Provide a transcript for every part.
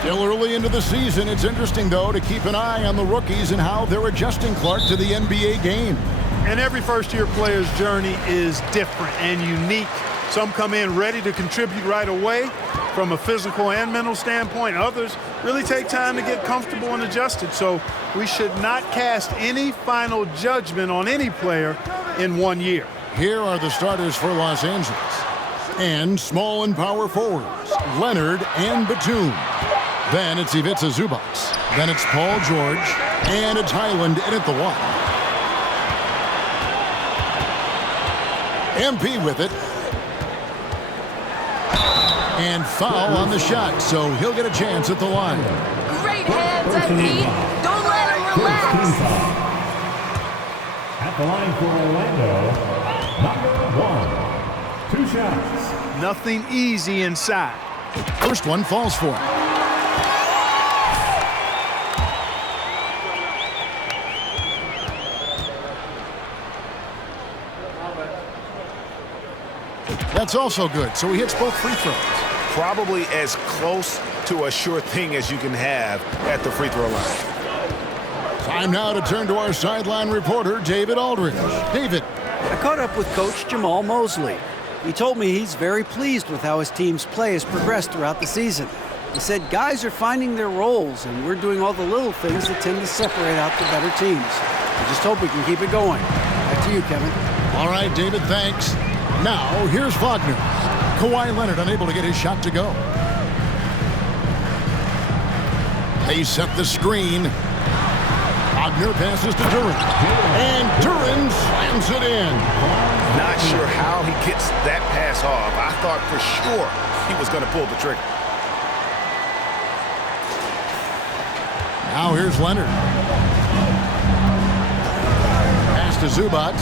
Still early into the season. It's interesting, though, to keep an eye on the rookies and how they're adjusting, Clark, to the NBA game. And every first-year player's journey is different and unique. Some come in ready to contribute right away from a physical and mental standpoint. Others really take time to get comfortable and adjusted. So we should not cast any final judgment on any player in 1 year. Here are the starters for Los Angeles. And small and power forwards, Leonard and Batum. Then it's Ivica Zubac. Then it's Paul George. And it's Highland in at the one. MP with it. And foul on the shot, so he'll get a chance at the line. Great hands, MP. Don't let him relax. At the line for Orlando, number 1. 2 shots. Nothing easy inside. First one falls for him. That's also good, so he hits both free throws. Probably as close to a sure thing as you can have at the free throw line. Time now to turn to our sideline reporter, David Aldridge. David. I caught up with Coach Jamal Mosley. He told me he's very pleased with how his team's play has progressed throughout the season. He said guys are finding their roles, and we're doing all the little things that tend to separate out the better teams. I just hope we can keep it going. Back to you, Kevin. All right, David, thanks. Now, here's Wagner. Kawhi Leonard unable to get his shot to go. They set the screen. Wagner passes to Duren. And Duren slams it in. Not sure how he gets that pass off. I thought for sure he was going to pull the trigger. Now here's Leonard. Pass to Zubac.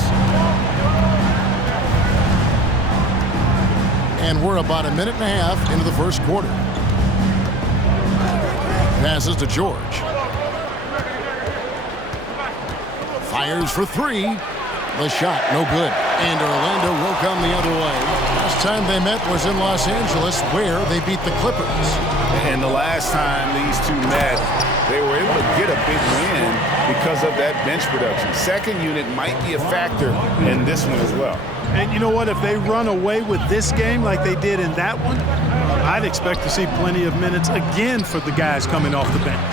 And we're about a minute and a half into the first quarter. Passes to George. Fires for three. The shot, no good. And Orlando will come the other way. Last time they met was in Los Angeles, where they beat the Clippers. And the last time these two met, they were able to get a big win because of that bench production. Second unit might be a factor in this one as well. And you know what? If they run away with this game like they did in that one, I'd expect to see plenty of minutes again for the guys coming off the bench.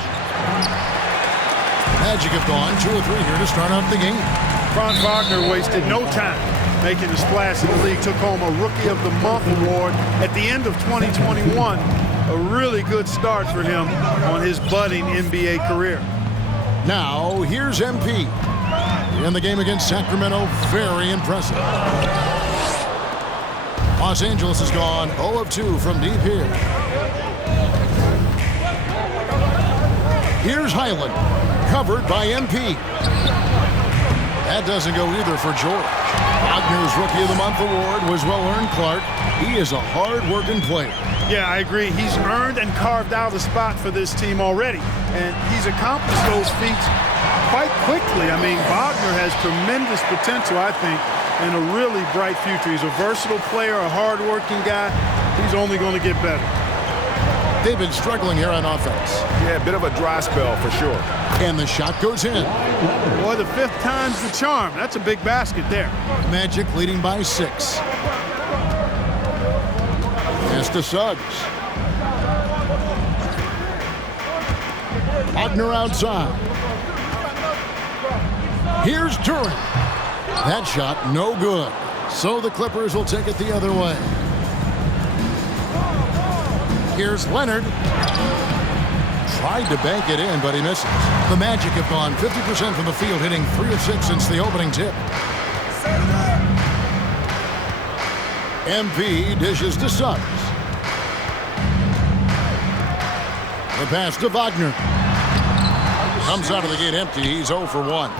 Magic have gone 2 or 3 here to start out the game. Franz Wagner wasted no time making a splash in the league. Took home a Rookie of the Month award at the end of 2021. A really good start for him on his budding NBA career. Now, here's MP. In the game against Sacramento, very impressive. Los Angeles has gone 0 of 2 from deep here. Here's Highland, covered by MP. That doesn't go either for George. Wagner's Rookie of the Month award was well-earned, Clark. He is a hard-working player. Yeah, I agree. He's earned and carved out a spot for this team already. And he's accomplished those feats quite quickly. I mean, Wagner has tremendous potential, I think, and a really bright future. He's a versatile player, a hard-working guy. He's only going to get better. They've been struggling here on offense. Yeah, a bit of a dry spell for sure. And the shot goes in. Boy, the 5th time's the charm. That's a big basket there. Magic leading by 6. Pass to Suggs. Wagner outside. Here's Duren. That shot, no good. So the Clippers will take it the other way. Here's Leonard. Tried to bank it in, but he misses. The Magic have gone 50% from the field, hitting 3 of 6 since the opening tip. MP dishes to Suggs. The pass to Wagner. Comes out of the gate empty. He's 0 for 1.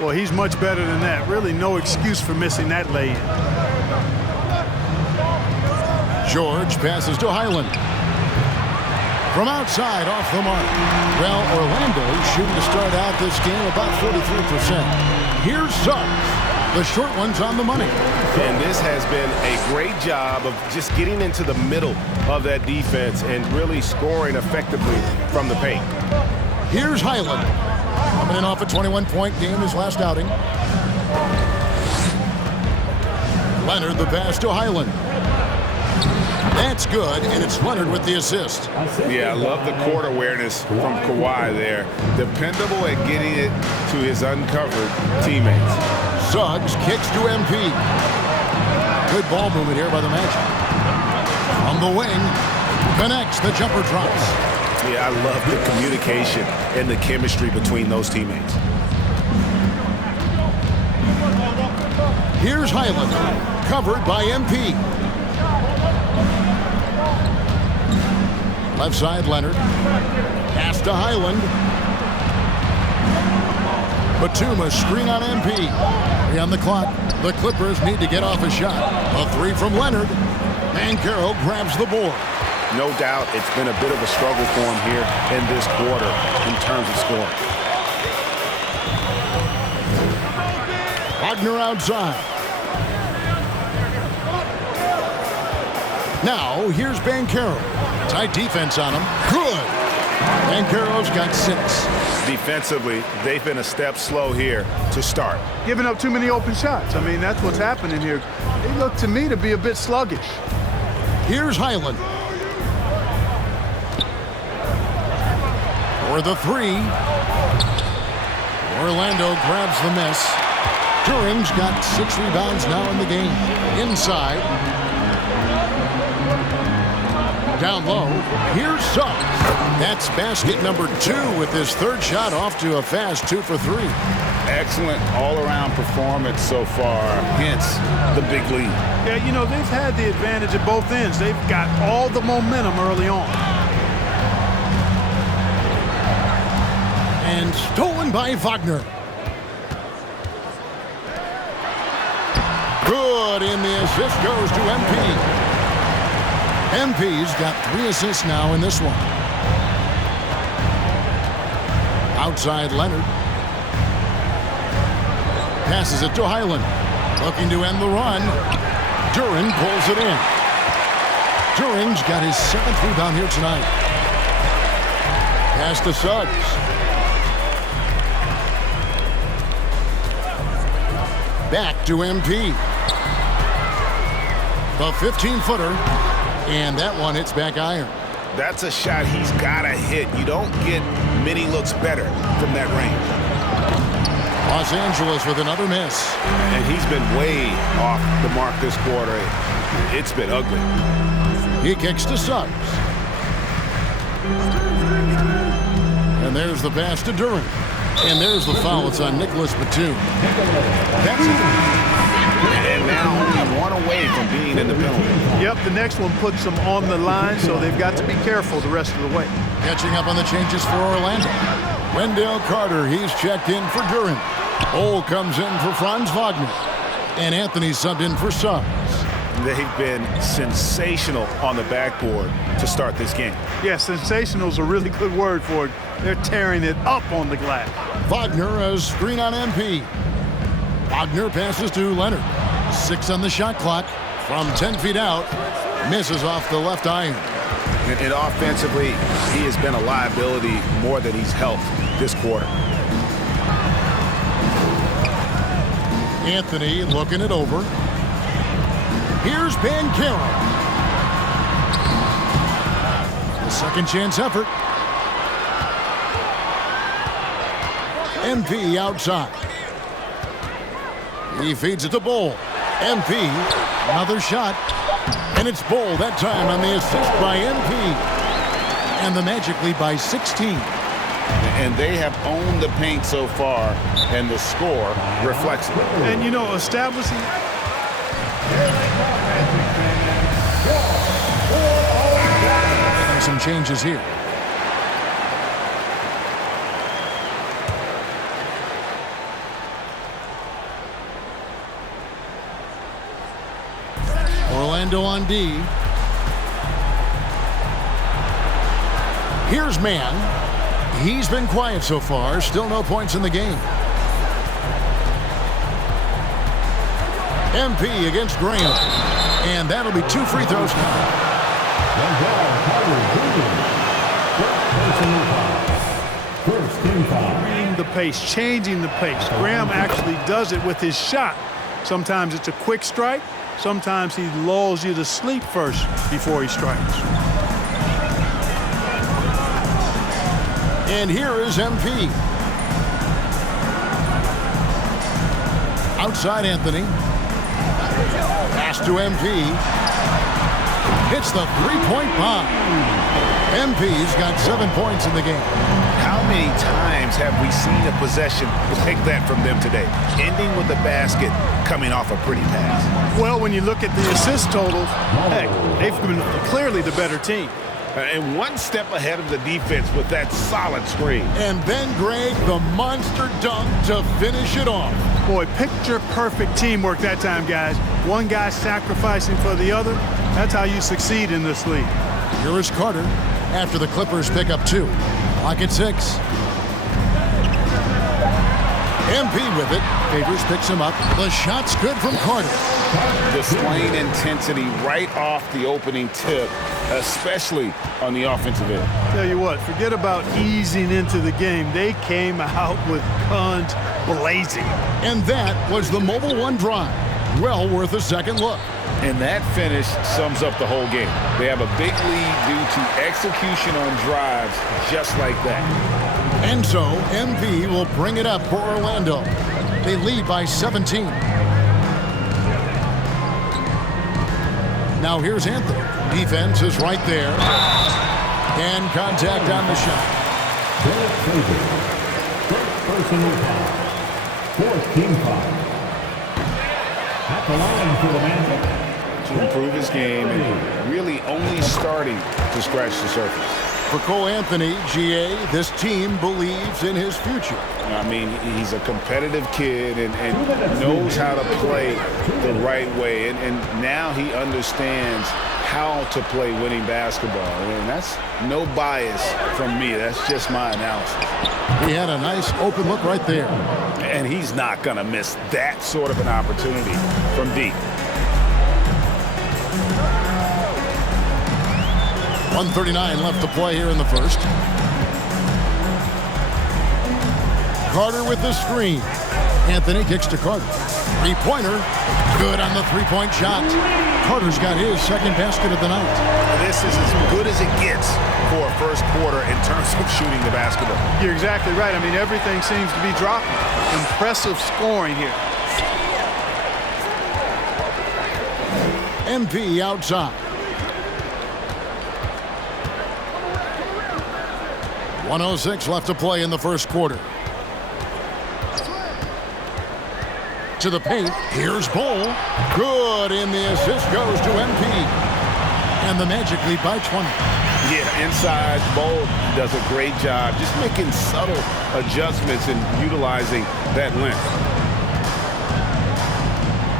Well, he's much better than that. Really no excuse for missing that lay-in. George passes to Highland. From outside, off the mark. Well, Orlando shooting to start out this game about 43%. Here's Suggs. The short one's on the money. And this has been a great job of just getting into the middle of that defense and really scoring effectively from the paint. Here's Highland. Coming in off a 21-point game his last outing. Leonard the pass to Highland. That's good, and it's Leonard with the assist. Yeah, I love the court awareness from Kawhi there. Dependable at getting it to his uncovered teammates. Suggs kicks to MP. Good ball movement here by the Magic. From the wing, connects, the jumper drops. Yeah, I love the communication and the chemistry between those teammates. Here's Highland, covered by MP. Left side, Leonard. Pass to Highland. Batum, screen on MP. 3 on the clock. The Clippers need to get off a shot. A 3 from Leonard. Banchero grabs the board. No doubt it's been a bit of a struggle for him here in this quarter in terms of scoring. Wagner outside. Now, here's Banchero. Tight defense on him. Good. Banchero's got 6. Defensively, they've been a step slow here to start. Giving up too many open shots. I mean, that's what's happening here. They look to me to be a bit sluggish. Here's Highland. For the 3. Orlando grabs the miss. Turing's got 6 rebounds now in the game. Inside. Down low. Here's Suggs. That's basket number 2 with his 3rd shot off to a fast 2 for 3. Excellent all-around performance so far, hence the big lead. Yeah, you know, they've had the advantage at both ends. They've got all the momentum early on. And stolen by Wagner. Good, and the assist goes to MP. MP's got 3 assists now in this one. Outside Leonard. Passes it to Highland. Looking to end the run. Duren pulls it in. Duren's got his 7th rebound here tonight. Pass to Suggs. Back to MP. The 15-footer. And that one hits back iron. That's a shot he's got to hit. You don't get many looks better from that range. Los Angeles with another miss. And he's been way off the mark this quarter. It's been ugly. He kicks to Suggs. And there's the pass to Duren. And there's the foul. It's on Nicholas Batum. That's it. And now only 1 away from being in the penalty. Yep, the next one puts them on the line, so they've got to be careful the rest of the way. Catching up on the changes for Orlando. Wendell Carter, he's checked in for Duren. Ole comes in for Franz Wagner. And Anthony subbed in for Suggs. They've been sensational on the backboard to start this game. Yeah, sensational is a really good word for it. They're tearing it up on the glass. Wagner, a screen on MP. Wagner passes to Leonard. 6 on the shot clock. From 10 feet out. Misses off the left iron. And offensively, he has been a liability more than he's helped this quarter. Anthony looking it over. Here's Banchero. The second chance effort. MP outside. He feeds it to Bol. MP, another shot. And it's Bol that time on the assist by MP. And the Magic lead by 16. And they have owned the paint so far, and the score reflects it. And, you know, establishing... Some changes here. Orlando on D. Here's Mann. He's been quiet so far. Still no points in the game. MP against Graham. And that'll be 2 free throws now. First team foul. The pace, changing the pace. Graham actually does it with his shot. Sometimes it's a quick strike. Sometimes he lulls you to sleep first before he strikes. And here is MP. Outside Anthony. Pass to MP. Hits the three-point bomb. MP's got 7 points in the game. How many times have we seen a possession like that from them today? Ending with a basket, coming off a pretty pass. Well, when you look at the assist totals, heck, they've been clearly the better team. And one step ahead of the defense with that solid screen. And then Greg, the monster dunk to finish it off. Boy, picture-perfect teamwork that time, guys. One guy sacrificing for the other. That's how you succeed in this league. Here is Carter after the Clippers pick up 2. Clock at 6. MP with it. Favors picks him up. The shot's good from Carter. Displaying intensity right off the opening tip, especially on the offensive end. Tell you what, forget about easing into the game. They came out with guns blazing. And that was the Mobile One drive. Well worth a second look. And that finish sums up the whole game. They have a big lead due to execution on drives just like that. And so, MP will bring it up for Orlando. They lead by 17. Now here's Anthony. Defense is right there. And contact on the shot. Personal foul. Fourth team foul. At the line for the Magic. To improve his game and really only starting to scratch the surface. For Cole Anthony, GA, this team believes in his future. I mean, he's a competitive kid and knows how to play the right way. And now he understands how to play winning basketball. And that's no bias from me. That's just my analysis. He had a nice open look right there. And he's not going to miss that sort of an opportunity from deep. 1:39 left to play here in the first. Carter with the screen. Anthony kicks to Carter. Three-pointer. Good on the three-point shot. Carter's got his second basket of the night. This is as good as it gets for a first quarter in terms of shooting the basketball. You're exactly right. I mean, everything seems to be dropping. Impressive scoring here. MP outside. 1:06 left to play in the first quarter. To the paint. Here's Bull. Good, and the assist goes to MP. And the Magic lead by 20. Yeah, inside, Bull does a great job just making subtle adjustments and utilizing that length.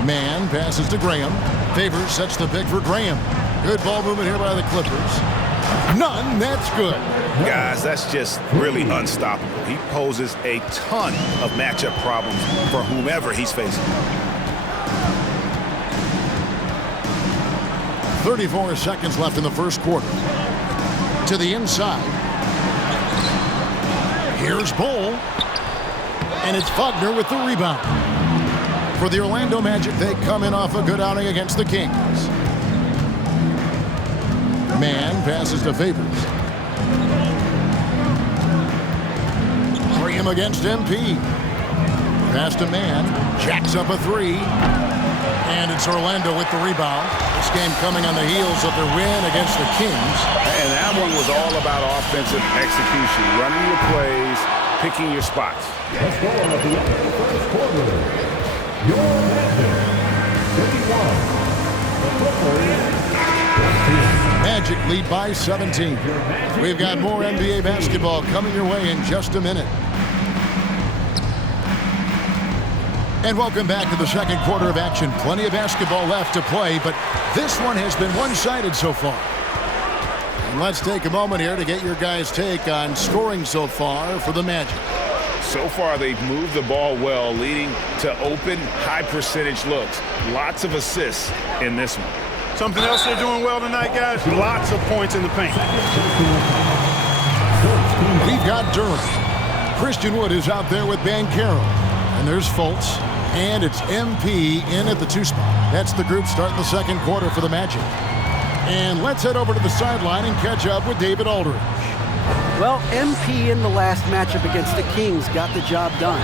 Man passes to Graham. Favors sets the pick for Graham. Good ball movement here by the Clippers. None, that's good. Guys, that's just really unstoppable. He poses a ton of matchup problems for whomever he's facing. 34 seconds left in the first quarter. To the inside. Here's Bull. And it's Wagner with the rebound. For the Orlando Magic, they come in off a good outing against the Kings. Man passes to Favors. Graham against MP. Pass to Man. Jacks up a three. And it's Orlando with the rebound. This game coming on the heels of their win against the Kings. And that one was all about offensive execution. Running your plays, picking your spots. Let's go at the end of the first quarter. Your Magic, 51. The Clippers, 14. Magic lead by 17. We've got more NBA basketball coming your way in just a minute. And welcome back to the second quarter of action. Plenty of basketball left to play, but this one has been one-sided so far. And let's take a moment here to get your guys' take on scoring so far for the Magic. So far, they've moved the ball well, leading to open, high-percentage looks. Lots of assists in this one. Something else they're doing well tonight, guys, lots of points in the paint. We've got Durham. Christian Wood is out there with Banchero. And there's Fultz. And it's MP in at the 2 spot. That's the group starting the second quarter for the Magic. And let's head over to the sideline and catch up with David Aldridge. Well, MP in the last matchup against the Kings got the job done.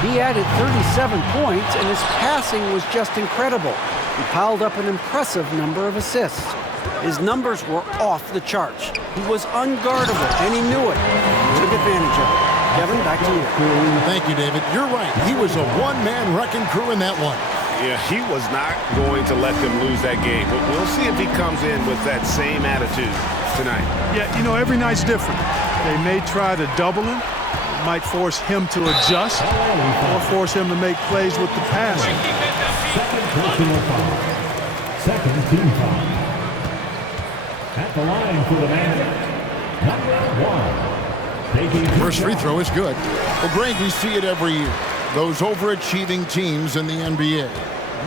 He added 37 points, and his passing was just incredible. He piled up an impressive number of assists. His numbers were off the charts. He was unguardable, and he knew it. He took advantage of it. Kevin, back to you. Thank you, David. You're right. He was a one-man wrecking crew in that one. Yeah, he was not going to let them lose that game. But we'll see if he comes in with that same attitude tonight. Yeah, you know, every night's different. They may try to double him, might force him to adjust, or force him to make plays with the pass. Second personal foul. Second team foul. At the line for the Magic, number 1. First free throw is good. Well, Greg, we see it every year. Those overachieving teams in the NBA.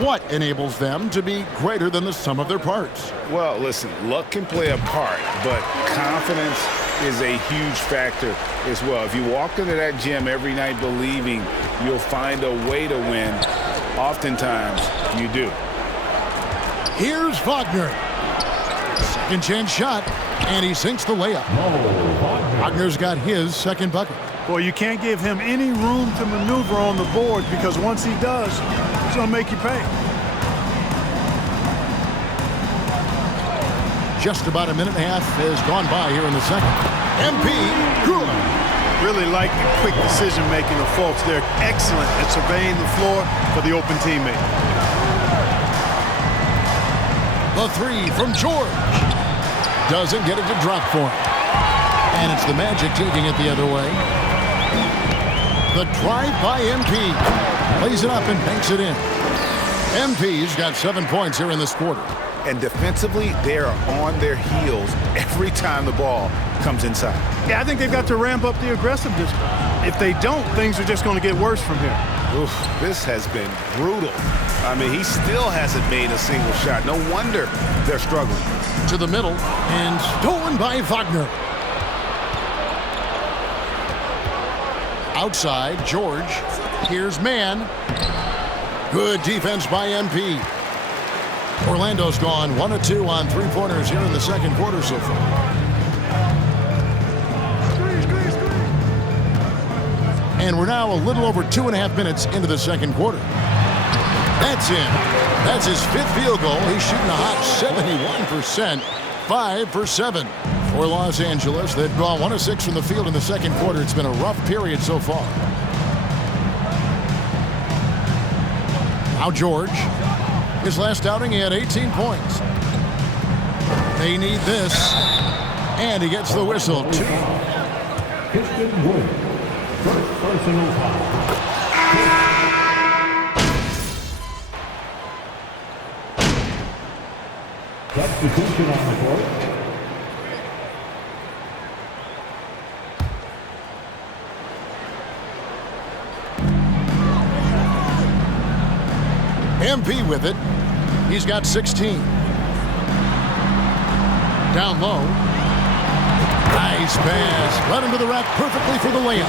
What enables them to be greater than the sum of their parts? Well, listen, luck can play a part, but confidence is a huge factor as well. If you walk into that gym every night believing you'll find a way to win, oftentimes you do. Here's Wagner. Second chance shot, and he sinks the layup. Wagner's got his second bucket. Boy, you can't give him any room to maneuver on the board, because once he does, he's going to make you pay. Just about a minute and a half has gone by here in the second. MP, good. Really like the quick decision-making of Fultz. They're excellent at surveying the floor for the open teammate. The 3 from George. Doesn't get it to drop for him. And it's the Magic taking it the other way. The drive by MP. Lays it up and banks it in. MP's got 7 points here in this quarter. And defensively, they are on their heels every time the ball comes inside. Yeah, I think they've got to ramp up the aggressiveness. If they don't, things are just going to get worse from here. Oof, this has been brutal. I mean, he still hasn't made a single shot. No wonder they're struggling. To the middle, and stolen by Wagner. Outside, George. Here's Mann. Good defense by MP. Orlando's gone 1 of 2 on 3-pointers here in the second quarter so far. And we're now a little over 2.5 minutes into the second quarter. That's in. That's his 5th field goal. He's shooting a hot 71%, 5 for 7 for Los Angeles. They've gone 1 of 6 from the field in the second quarter. It's been a rough period so far. Now George. His last outing, he had 18 points. They need this. And he gets the whistle. 2. Christian Wood. First personal foul. Substitution on the court. MP with it. He's got 16. Down low. Nice pass. Led him to the rack perfectly for the layup.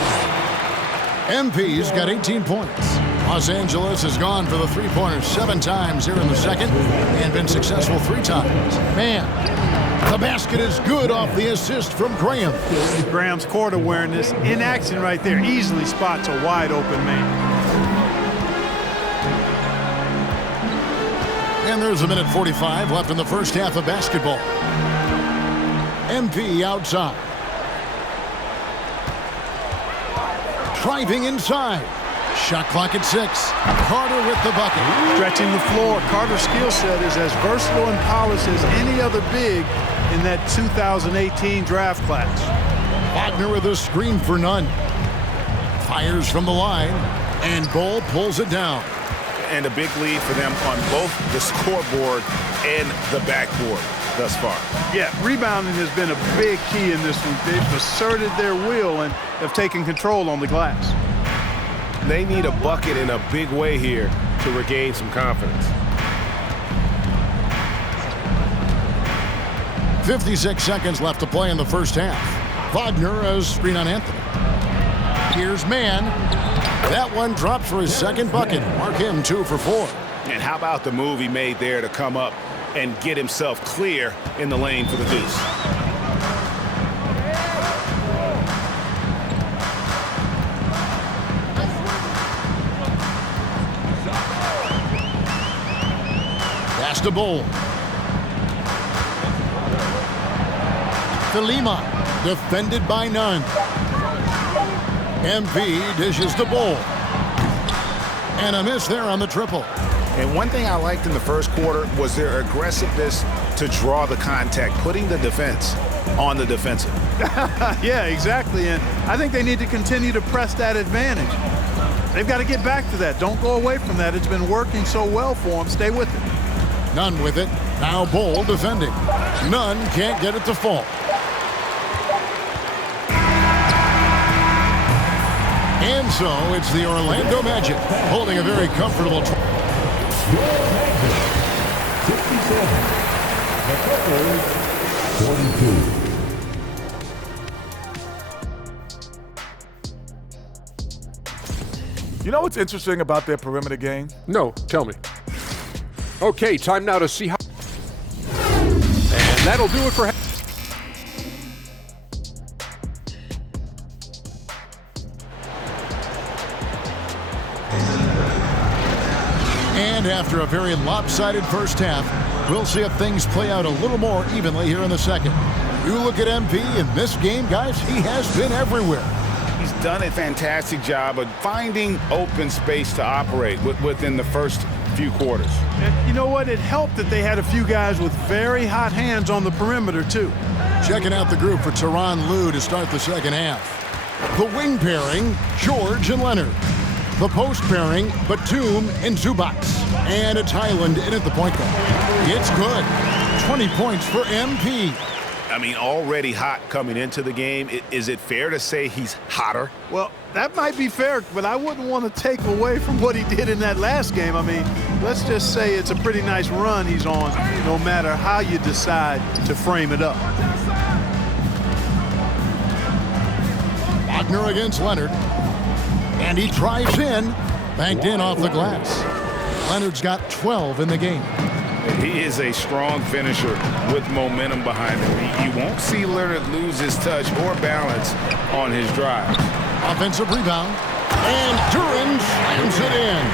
MP's got 18 points. Los Angeles has gone for the 3-pointers 7 times here in the second and been successful 3 times. Man, the basket is good off the assist from Graham. Graham's court awareness in action right there easily spots a wide open man. And there's a minute 45 left in the first half of basketball. MP outside. Driving inside. Shot clock at 6. Carter with the bucket. Stretching the floor. Carter's skill set is as versatile and polished as any other big in that 2018 draft class. Wagner with a screen for none. Fires from the line. And Bull pulls it down. And a big lead for them on both the scoreboard and the backboard thus far. Yeah, rebounding has been a big key in this one. They've asserted their will and have taken control on the glass. They need a bucket in a big way here to regain some confidence. 56 seconds left to play in the first half. Wagner as screen on Anthony. Here's Mann. That one drops for his second bucket. Mark him 2 for 4. And how about the move he made there to come up and get himself clear in the lane for the deuce? Pass to Bull. Lima, defended by none. MP dishes the Bull. And a miss there on the triple. And one thing I liked in the first quarter was their aggressiveness to draw the contact, putting the defense on the defensive. Yeah, exactly. And I think they need to continue to press that advantage. They've got to get back to that. Don't go away from that. It's been working so well for them. Stay with it. Nunn with it. Now Bull defending. Nunn can't get it to fall. And so it's the Orlando Magic holding a very comfortable. Your Magic, 67. The Clippers, 42. You know what's interesting about their perimeter game? No, tell me. Okay, time now to see how. And that'll do it for. And after a very lopsided first half, we'll see if things play out a little more evenly here in the second. You look at MP in this game, guys, he has been everywhere. He's done a fantastic job of finding open space to operate within the first few quarters. And you know what? It helped that they had a few guys with very hot hands on the perimeter, too. Checking out the group for Tyronn Lue to start the second half. The wing pairing, George and Leonard. The post pairing, Batum and Zubac. And it's Highland in at the point guard. It's good. 20 points for MP. I mean, already hot coming into the game. Is it fair to say he's hotter? Well, that might be fair, but I wouldn't want to take away from what he did in that last game. I mean, let's just say it's a pretty nice run he's on, no matter how you decide to frame it up. Wagner against Leonard. And he drives in, banked in off the glass. Leonard's got 12 in the game. He is a strong finisher with momentum behind him. You won't see Leonard lose his touch or balance on his drive. Offensive rebound, and Duren slams it in.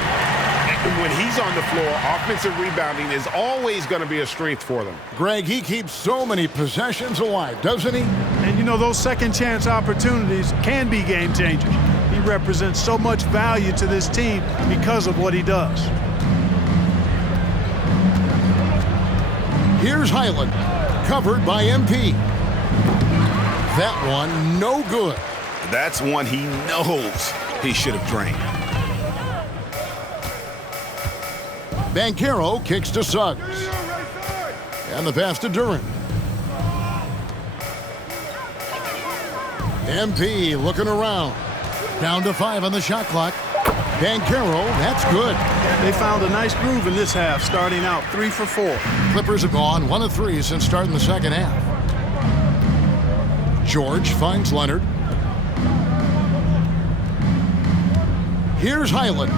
When he's on the floor, offensive rebounding is always going to be a strength for them. Greg, he keeps so many possessions alive, doesn't he? And you know, those second chance opportunities can be game changers. He represents so much value to this team because of what he does. Here's Highland, covered by MP. That one, no good. That's one he knows he should have drained. Banchero kicks to Suggs. And the pass to Duren. MP looking around. Down to 5 on the shot clock. Banchero, that's good. They found a nice groove in this half, starting out 3 for 4. Clippers have gone 1 of 3 since starting the second half. George finds Leonard. Here's Highland.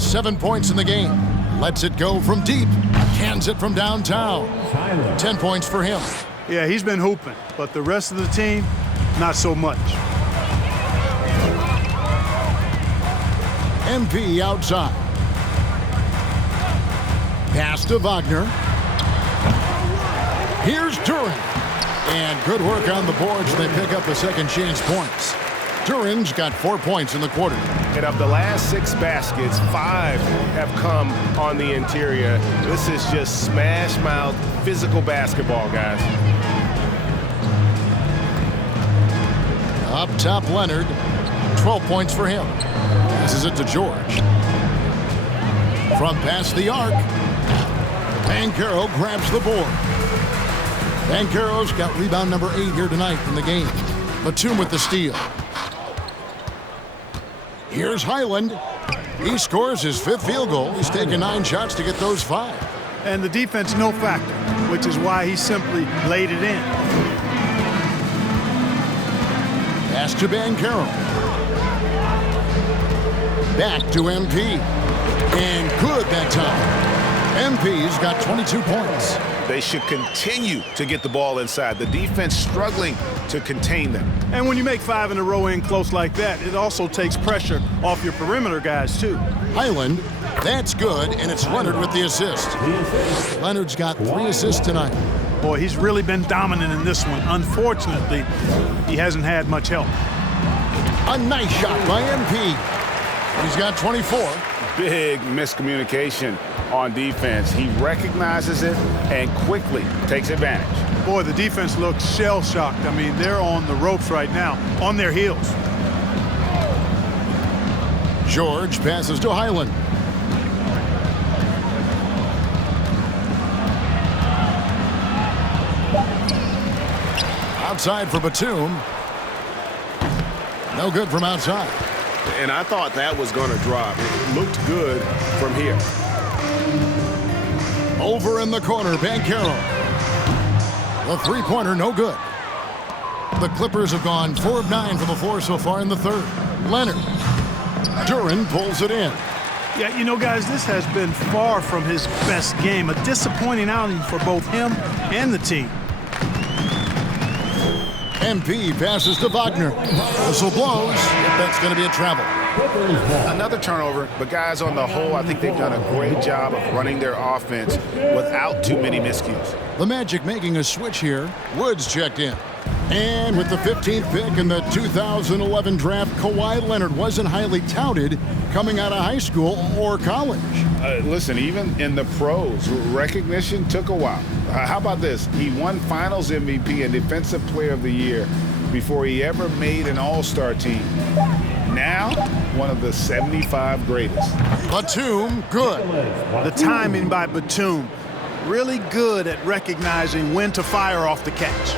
7 points in the game. Lets it go from deep. Cans it from downtown. 10 points for him. Yeah, he's been hooping, but the rest of the team, not so much. MP outside. Pass to Wagner. Here's Duren. And good work on the boards. They pick up the second chance points. Duren's got 4 points in the quarter. And of the last 6 baskets, 5 have come on the interior. This is just smash mouth physical basketball, guys. Up top, Leonard. 12 points for him. Passes it to George. From past the arc. Banchero grabs the board. Banchero's got rebound number 8 here tonight in the game. Batum with the steal. Here's Highland. He scores his 5th field goal. He's taken 9 shots to get those 5. And the defense no factor, which is why he simply laid it in. Pass to Banchero. Back to MP. And good that time. MP's got 22 points. They should continue to get the ball inside. The defense struggling to contain them. And when you make 5 in a row in close like that, it also takes pressure off your perimeter guys, too. Highland, that's good, and it's Leonard with the assist. Leonard's got 3 assists tonight. Boy, he's really been dominant in this one. Unfortunately, he hasn't had much help. A nice shot by MP. He's got 24. Big miscommunication on defense. He recognizes it and quickly takes advantage. Boy, the defense looks shell-shocked. I mean, they're on the ropes right now, on their heels. George passes to Highland. Outside for Batum. No good from outside. And I thought that was going to drop. It looked good from here. Over in the corner, Banchero. The 3-pointer, no good. The Clippers have gone 4 of 9 from the floor so far in the 3rd. Leonard. Duren pulls it in. Yeah, you know, guys, this has been far from his best game. A disappointing outing for both him and the team. MP passes to Wagner. Whistle blows. That's going to be a travel. Another turnover, but guys, on the whole, I think they've done a great job of running their offense without too many miscues. The Magic making a switch here. Woods checked in. And with the 15th pick in the 2011 draft, Kawhi Leonard wasn't highly touted coming out of high school or college. Listen, even in the pros, recognition took a while. How about this? He won Finals MVP and Defensive Player of the Year before he ever made an All-Star team. Now, one of the 75 greatest. Batum, good. The timing by Batum, really good at recognizing when to fire off the catch.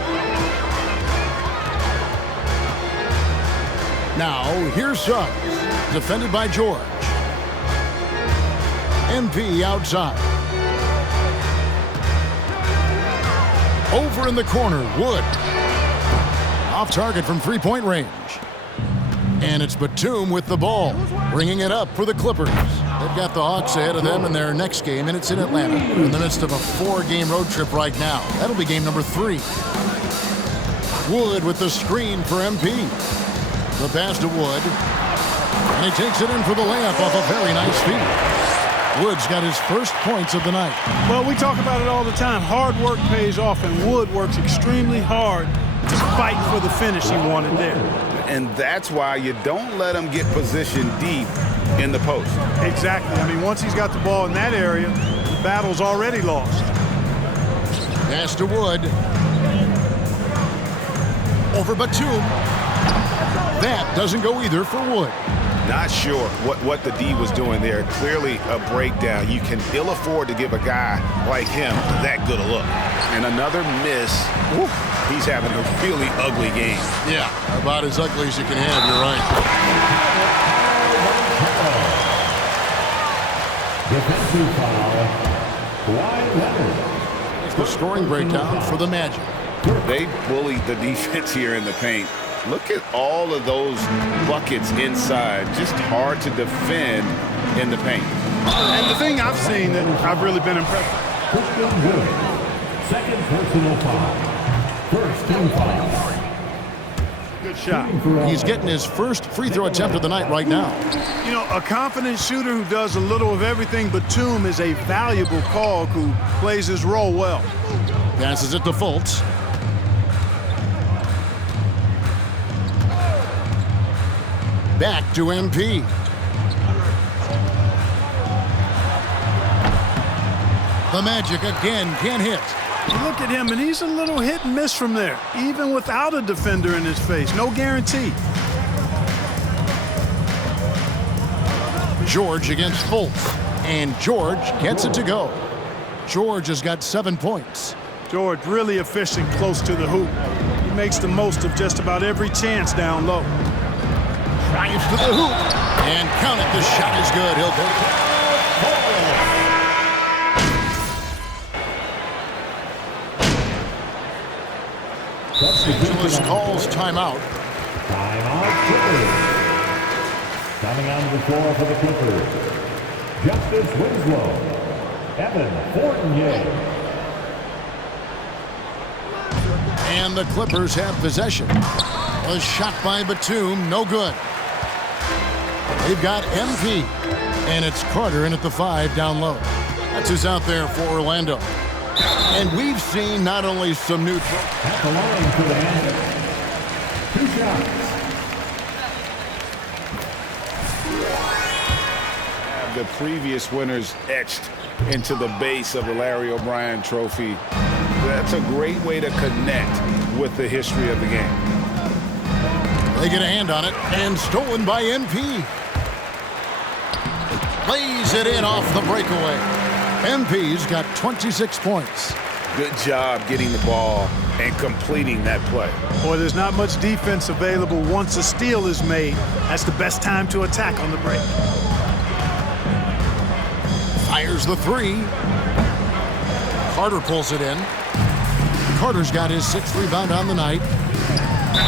Now, here's Suggs, defended by George. MP outside. Over in the corner, Wood. Off target from 3-point range. And it's Batum with the ball, bringing it up for the Clippers. They've got the Hawks ahead of them in their next game, and it's in Atlanta. In the midst of a 4-game road trip right now. That'll be game number 3. Wood with the screen for MP. The pass to Wood. And he takes it in for the layup off a very nice feed. Wood's got his first points of the night. Well, we talk about it all the time. Hard work pays off, and Wood works extremely hard to fight for the finish he wanted there. And that's why you don't let him get positioned deep in the post. Exactly. I mean, once he's got the ball in that area, the battle's already lost. Pass to Wood. Over Batum. That doesn't go either for Wood. Not sure what the D was doing there. Clearly a breakdown. You can ill afford to give a guy like him that good a look. And another miss. Woo, he's having a really ugly game. Yeah, about as ugly as you can have, you're right. Defensive foul. Kawhi Leonard. It's the scoring breakdown for the Magic. They bullied the defense here in the paint. Look at all of those buckets inside. Just hard to defend in the paint. And the thing I've seen that I've really been impressed with. Christian Wood. Second personal foul. First team foul. Good shot. He's getting his first free throw attempt of the night right now. You know, a confident shooter who does a little of everything. Batum is a valuable cog who plays his role well. Passes it to Fultz. Back to MP. The Magic again can't hit. You look at him, and he's a little hit and miss from there, even without a defender in his face. No guarantee. George against Fultz. And George gets it to go. George has got 7 points. George really efficient close to the hoop. He makes the most of just about every chance down low. Drives to the hoop. And count it, the shot is good. He'll take it. Los Angeles calls timeout. Timeout Clippers. Coming onto the floor for the Clippers, Justice Winslow, Evan Fournier. And the Clippers have possession. A shot by Batum, no good. They've got MP. And it's Carter in at the 5 down low. That's who's out there for Orlando. And we've seen not only some new... At the line for the Magic. 2 shots. The previous winners etched into the base of the Larry O'Brien Trophy. That's a great way to connect with the history of the game. They get a hand on it, and stolen by MP. Lays it in off the breakaway. MP's got 26 points. Good job getting the ball and completing that play. Boy, there's not much defense available once a steal is made. That's the best time to attack on the break. Fires the 3. Carter pulls it in. Carter's got his 6th rebound on the night.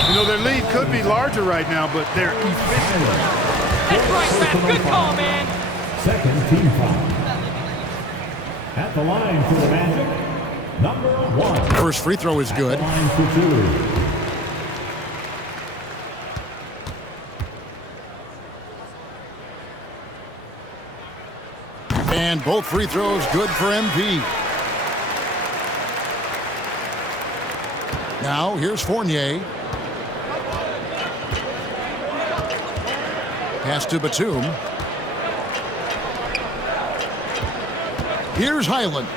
You know, their lead could be larger right now, but they're efficient. That's right, Rap. Good call, man. Second team foul. At the line for the Magic, number 1. First free throw is good. Line for 2. And both free throws good for MP. Now, here's Fournier. Pass to Batum. Here's Highland.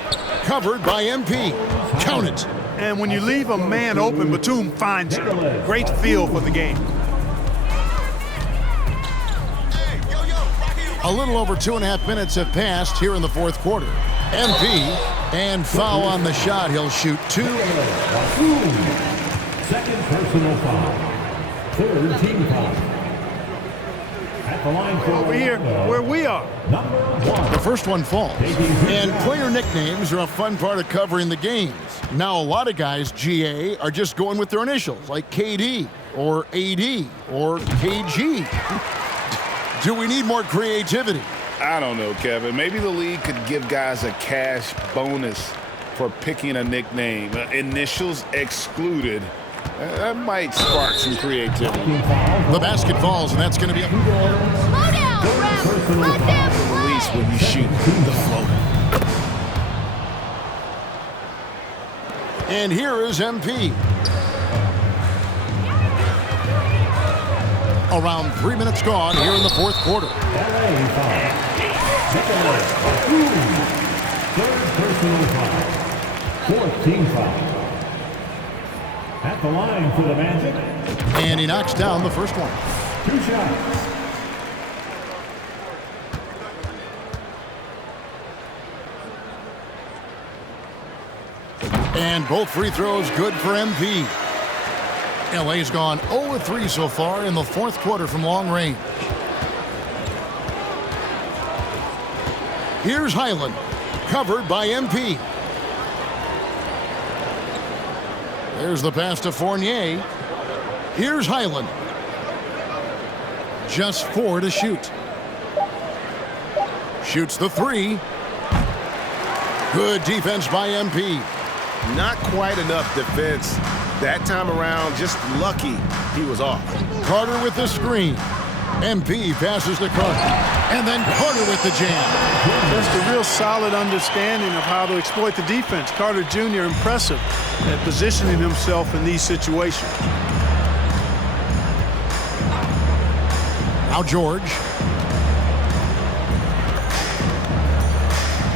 Covered by MP. Count it. And when you leave a man open, Batum finds you. Great feel for the game. A little over 2.5 minutes have passed here in the 4th quarter. MP, and foul on the shot. He'll shoot 2. Second personal foul. Third team foul. At the line for Over here, where we are. number 1. The first one falls. And player nicknames are a fun part of covering the games. Now, a lot of guys, GA, are just going with their initials, like KD, or AD, or KG. Do we need more creativity? I don't know, Kevin. Maybe the league could give guys a cash bonus for picking a nickname. Initials excluded. That might spark some creativity. The basket falls, and that's going to be a... Slow down, Rap. Let them Release when you shoot the floater. And here is MP. Around 3 minutes gone here in the 4th quarter. LA foul. Third personal foul. 4th team foul. At the line for the Magic. And he knocks down the first one. 2 shots. And both free throws good for MP. LA's gone 0-3 so far in the 4th quarter from long range. Here's Highland, covered by MP. There's the pass to Fournier. Here's Highland. Just 4 to shoot. Shoots the 3. Good defense by MP. Not quite enough defense. That time around, just lucky he was off. Carter with the screen. MP passes to Carter. And then Carter with the jam. Just a real solid understanding of how to exploit the defense. Carter Jr. impressive at positioning himself in these situations. Now George.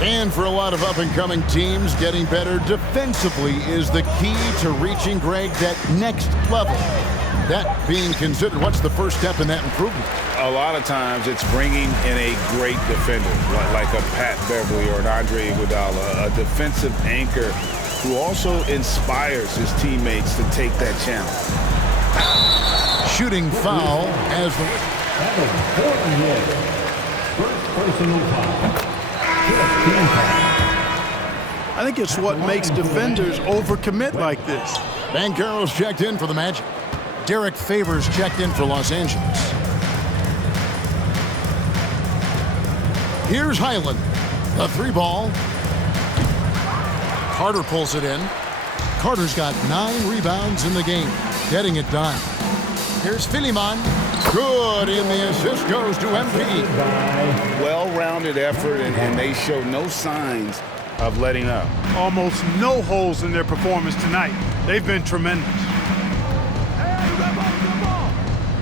And for a lot of up-and-coming teams, getting better defensively is the key to reaching, Greg, that next level. That being considered, what's the first step in that improvement? A lot of times it's bringing in a great defender, like a Pat Beverly or an Andre Iguodala, a defensive anchor who also inspires his teammates to take that challenge. Shooting foul as the... Adam Fournier. First personal foul. Team foul. I think it's what makes defenders overcommit like this. Banchero's checked in for the Magic. Derek Favors checked in for Los Angeles. Here's Highland. The 3-ball. Carter pulls it in. Carter's got 9 rebounds in the game, getting it done. Here's Philemon. Good, and the assist goes to MP. Well-rounded effort, and they show no signs of letting up. Almost no holes in their performance tonight. They've been tremendous.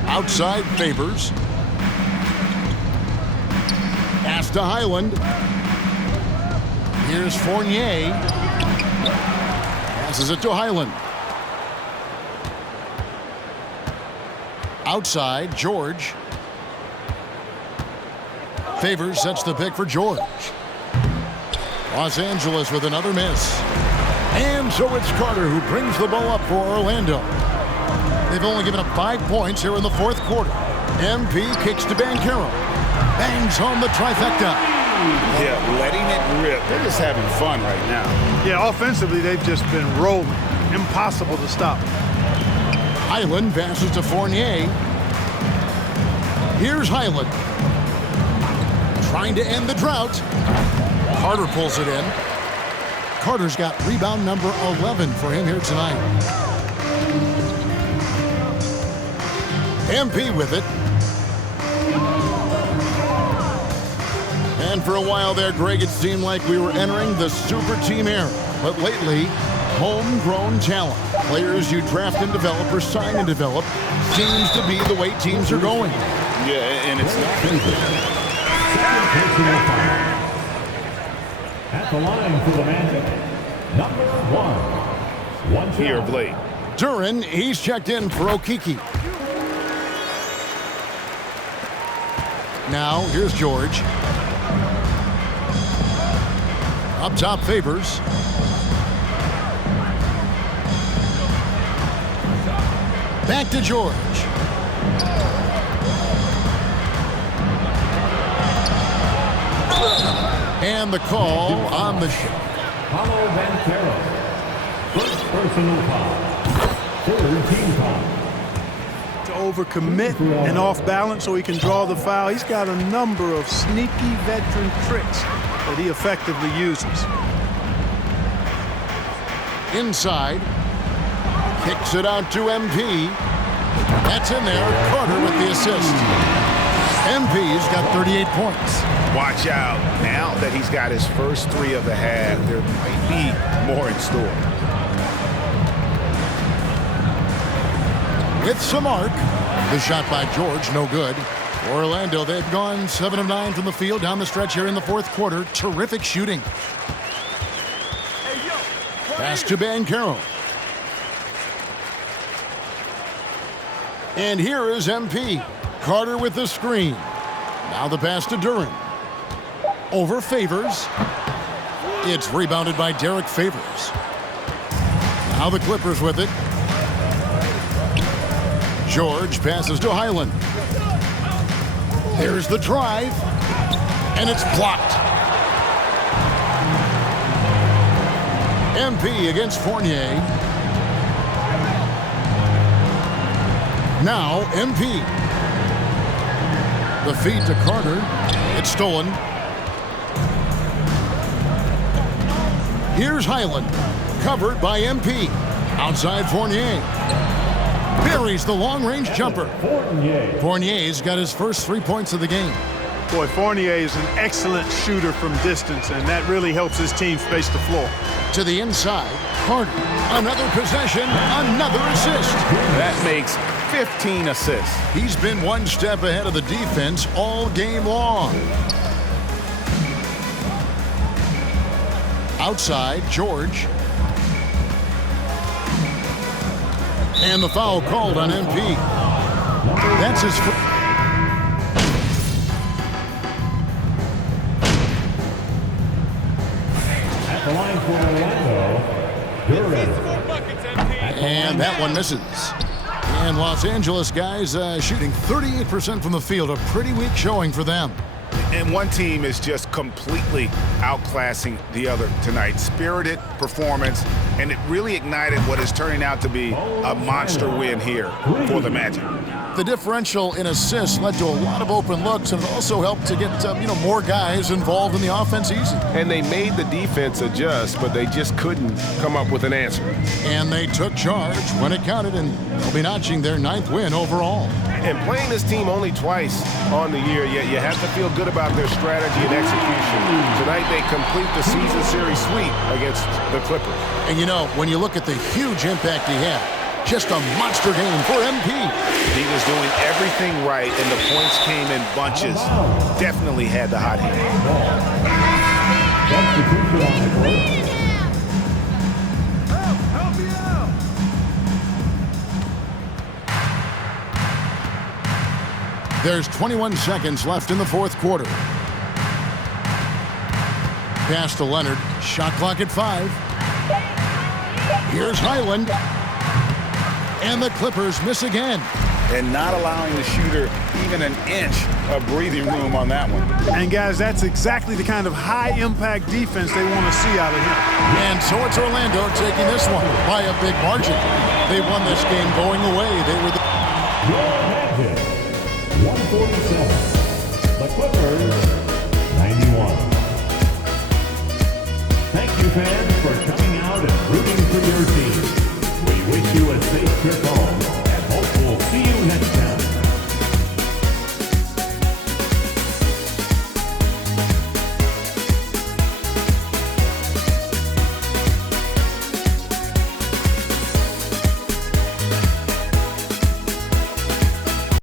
Outside Favors. Pass to Highland. Here's Fournier. Passes it to Highland. Outside, George. Favors sets the pick for George. Los Angeles with another miss. And so it's Carter who brings the ball up for Orlando. They've only given up 5 points here in the fourth quarter. MP kicks to Banchero. Bangs home the trifecta. Yeah, letting it rip. They're just having fun right now. Yeah, offensively, they've just been rolling. Impossible to stop. Highland passes to Fournier. Here's Highland. Trying to end the drought. Carter pulls it in. Carter's got rebound number 11 for him here tonight. MP with it. And for a while there, Greg, it seemed like we were entering the super team era. But lately, homegrown talent, players you draft and develop or sign and develop, seems to be the way teams are going. Yeah, and it's not. At the line for the Magic, number 1. Here, Blake. Duran, he's checked in for Okiki. Now, here's George. Up top, Favors. Back to George. And the call on the Paolo Banchero. First personal foul. Third team foul. To overcommit and off balance so he can draw the foul. He's got a number of sneaky veteran tricks that he effectively uses. Inside. Kicks it out to MP. That's in there. Carter with the assist. MP's got 38 points. Watch out. Now that he's got his first 3 of the half, there might be more in store. With some arc. The shot by George, no good. Orlando, they've gone 7 of 9 from the field down the stretch here in the fourth quarter. Terrific shooting. Pass to Banchero. And here is MP. Carter with the screen. Now the pass to Duran. Over Favors. It's rebounded by Derek Favors. Now the Clippers with it. George passes to Highland. There's the drive. And it's blocked. MP against Fournier. Now MP. The feed to Carter. It's stolen. Here's Highland. Covered by MP. Outside Fournier. Buries the long-range jumper. Fournier's got his first 3 points of the game. Boy, Fournier is an excellent shooter from distance, and that really helps his team space the floor. To the inside, Carter. Another possession, another assist. That makes 15 assists. He's been one step ahead of the defense all game long. Outside, George. And the foul called on MP. That's his first. At the line for Orlando, Duran. And that one misses. And Los Angeles guys shooting 38% from the field. A pretty weak showing for them. And one team is just completely outclassing the other tonight. Spirited performance, and it really ignited what is turning out to be a monster win here for the Magic. The differential in assists led to a lot of open looks, and it also helped to get more guys involved in the offense easy. And they made the defense adjust, but they just couldn't come up with an answer. And they took charge when it counted, and they'll be notching their 9th win overall. And playing this team only twice on the year, yet you have to feel good about their strategy and execution. Tonight they complete the season series sweep against the Clippers. And when you look at the huge impact he had, just a monster game for MP. He was doing everything right, and the points came in bunches. Definitely had the hot hand. There's 21 seconds left in the 4th quarter. Pass to Leonard. Shot clock at 5. Here's Highland. And the Clippers miss again. And not allowing the shooter even an inch of breathing room on that one. And, guys, that's exactly the kind of high-impact defense they want to see out of him. And so it's Orlando taking this one by a big margin. They won this game going away. They were the